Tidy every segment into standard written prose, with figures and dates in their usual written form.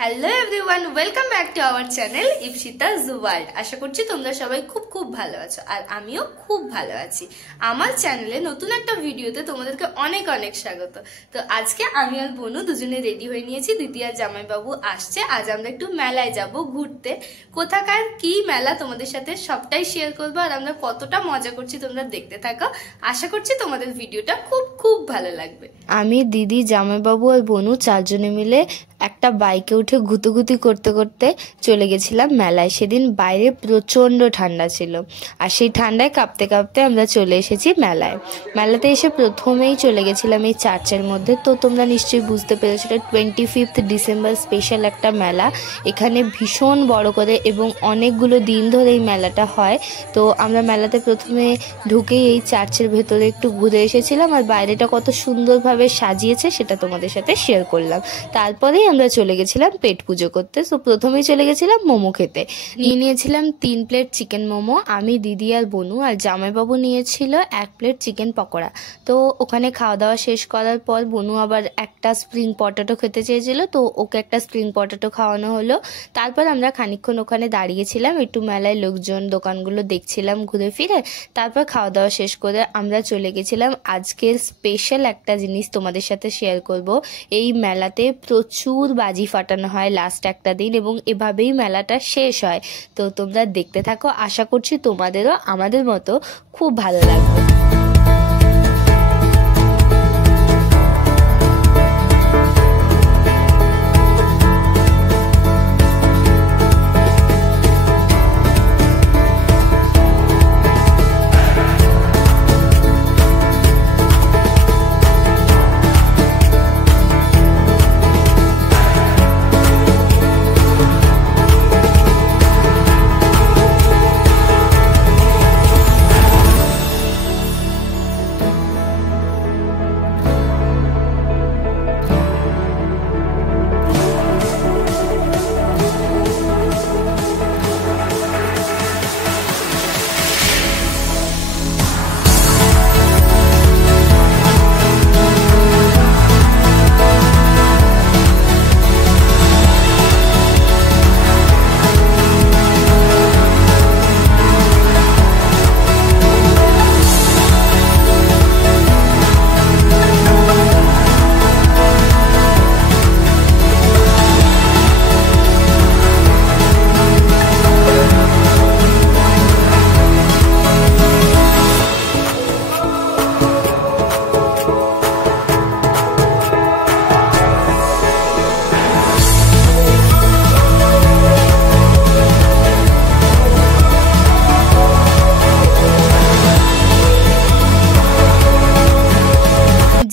Hello everyone, welcome back to our channel Ipsita's world. আশা করছি তোমরা সবাই খুব ভালো আছো, আর আমিও খুব ভালো আছি। আমার চ্যানেলে নতুন একটা ভিডিওতে তোমাদেরকে অনেক অনেক স্বাগত। তো আজকে আমি আর বনু দুজনে রেডি হয়ে নিয়েছি, দিদি আর জামাইবাবু আসছে। আজ আমরা একটু মেলায় যাব ঘুরতে। কোথাকার কি মেলা তোমাদের সাথে সবটাই শেয়ার করবো, আর আমরা কতটা মজা করছি তোমরা দেখতে থাকো। আশা করছি তোমাদের ভিডিওটা খুব ভালো লাগবে। আমি, দিদি, জামাইবাবু আর বনু চারজনে মিলে একটা বাইকে উঠে গুতুগুতি করতে করতে চলে গেছিলাম মেলায়। সেদিন বাইরে প্রচণ্ড ঠান্ডা ছিল, আর সেই ঠান্ডায় কাঁপতে কাঁপতে আমরা চলে এসেছি মেলায়। মেলাতে এসে প্রথমেই চলে গেছিলাম এই চার্চের মধ্যে। তো তোমরা নিশ্চয়ই বুঝতে পেরেছো, এটা 25 ডিসেম্বর স্পেশাল একটা মেলা। এখানে ভীষণ বড় করে এবং অনেকগুলো দিন ধরে এই মেলাটা হয়। তো আমরা মেলাতে প্রথমে ঢুকেই এই চার্চের ভেতরে একটু ঘুরে এসেছিলাম, আর বাইরেটা কত সুন্দরভাবে সাজিয়েছে সেটা তোমাদের সাথে শেয়ার করলাম। তারপরেই আমরা চলে গেছিলাম পেট পুজো করতে। তো প্রথমেই চলে গেছিলাম মোমো খেতে। নিয়েছিলাম 3 প্লেট চিকেন মোমো, আমি, দিদি আর বনু। আর জামাইবাবু নিয়েছিল 1 প্লেট চিকেন পকোড়া। তো ওখানে খাওয়া দাওয়া শেষ করার পর বনু আবার একটা স্প্রিং পটেটো খেতে চেয়েছিল, তো ওকে একটা স্প্রিং পটেটো খাওয়ানো হলো। তারপর আমরা খানিকক্ষণ ওখানে দাঁড়িয়েছিলাম, একটু মেলায় লোকজন দোকানগুলো দেখছিলাম ঘুরে ফিরে। তারপর খাওয়া দাওয়া শেষ করে আমরা চলে গেছিলাম আজকের স্পেশাল একটা জিনিস তোমাদের সাথে শেয়ার করব। এই মেলাতে প্রচুর বাজি ফাটানো হয় লাস্ট একটা দিন, এবং এভাবেই মেলাটা শেষ হয়। তো তোমরা দেখতে থাকো, আশা করছি তোমাদেরও আমাদের মতো খুব ভালো লাগবে।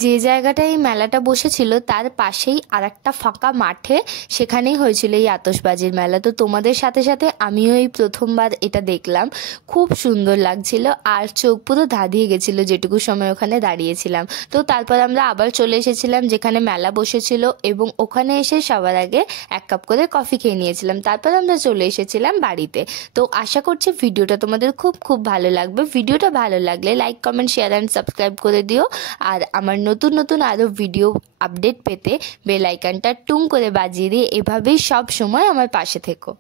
যে জায়গাটায় এই মেলাটা বসেছিল তার পাশেই আর একটা ফাঁকা মাঠে, সেখানেই হয়েছিল এই আতশবাজির মেলা। তো তোমাদের সাথে সাথে আমিও এই প্রথমবার এটা দেখলাম, খুব সুন্দর লাগছিল, আর চোখ পুরো ধাঁধিয়ে গেছিল যেটুকু সময় ওখানে দাঁড়িয়েছিলাম। তো তারপর আমরা আবার চলে এসেছিলাম যেখানে মেলা বসেছিল, এবং ওখানে এসে সবার আগে 1 কাপ করে কফি খেয়ে নিয়েছিলাম। তারপর আমরা চলে এসেছিলাম বাড়িতে। তো আশা করছি ভিডিওটা তোমাদের খুব ভালো লাগবে। ভিডিওটা ভালো লাগলে like, comment, share and subscribe করে দিও। আর আমার নতুন আরও ভিডিও আপডেট পেতে বেল আইকনটা টুং করে বাজিয়ে দিয়ে এভাবেই সব সময় আমার পাশে থেকো।